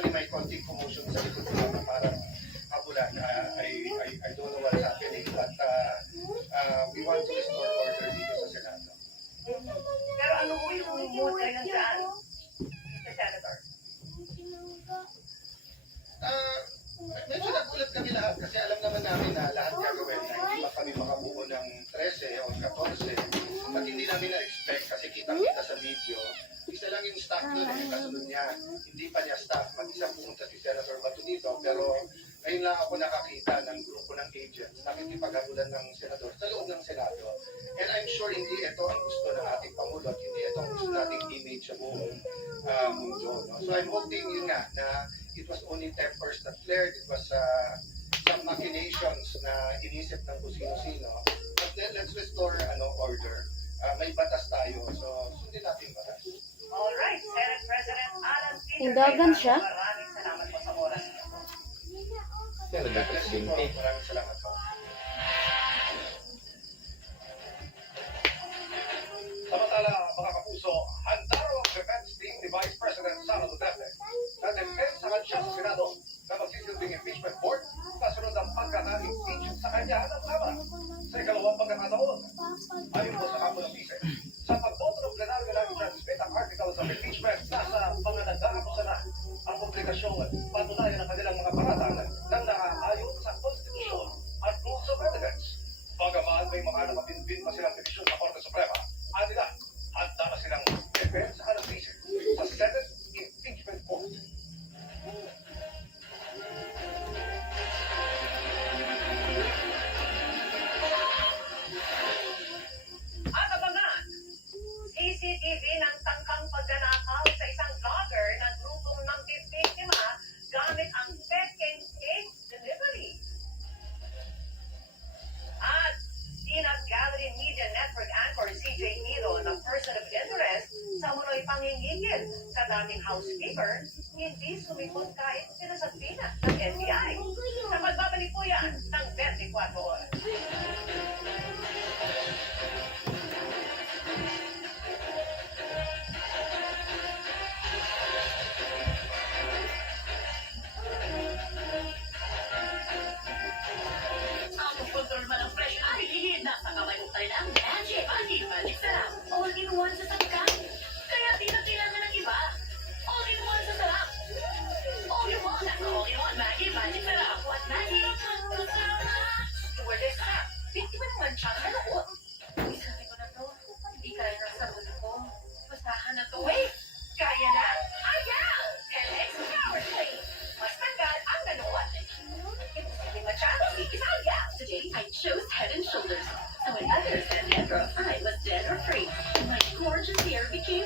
actually may konting commotion sa likod ko na parang kabulan. I don't know what's happening, but we want to restore order dito sa Senado. Pero ano po yung mood ngayon dyan, Mr. Senator? Medyo nagulat kami lahat kasi alam naman namin na lahat gagawin na hindi pa kami makabuo ng 13 o 14 at hindi namin na-expect kasi kitang-kita sa video. Isa lang yung staff doon kasunod niya. Hindi pa niya staff. Mag-isa pumunta si Senator Bato dito pero ngayon lang ako nakakita ng grupo ng agents nakikipaghabulan ng senador sa loob ng Senado. And I'm sure hindi ito ang gusto ng ating Pangulo at hindi ito ang gusto nating image sa buong mundo. No? So I'm hoping yun nga na it was only tempers that flared. It was some machinations na inisip ng kung sino-sino. But then let's restore order. May batas tayo. So sundin natin batas. Alright, Senate President Alan Peter Hindagan siya. Maraming salamat po sa oras niyo. Maraming salamat po. Samantala, mga kapuso, handa raw ang defense team ni Vice President Sara Duterte na depensahan siya sa Senado na magsisilbing impeachment court kasunod ang pagkaka-impeach sa kanya ng Kamara sa ikalawang pagkakataon. Ayon po sa kampo ng Bise, sa pagboto ng plenaryo na i-transmit ang articles of impeachment, nasa mga nag-aakusa na ang publikasyong patunayan ng kanilang mga paratang ng naaayon sa konstitusyon at rules of evidence. Bagaman may mga nakapinpin pa silang petisyon sa Korte Suprema, anila, handa na silang depensahan ng Bise sa Senate Impeachment Court. At abangan, CCTV ng tangkang pagnanakaw sa isang vlogger na grupong ng bibiktima gamit ang peking cake delivery. At Peanut Gallery Media Network anchor CJ Hilo na person of interest sa munoy panghingigil sa daming housekeeper, hindi sumigot kahit sila sa peanut ng NBI. Sa pagbabalik po yan ng 24 oras. Ang control man ang presyo ng bilihin, nasa kamay mo tayo ng Magic. Magic sarap. All-in-one sa sangkap. Kaya di na kailangan ng iba. All-in-one sa sarap. All-in-one. Nasa all-in-one Magic. Magic sarap. What Magic? Stewardess sarap. Biktima ng mancha na nanood. Uy, sabi ko na to. Hindi kaya ng sarap ko. Basahan na to. Wait! Kaya na? Ayaw! LX Power Play. Mas tanggal ang nanood. Imposible machado. Ikisaya. Today, I chose Head and Shoulders. So when others said never, I was dead or free. My gorgeous hair became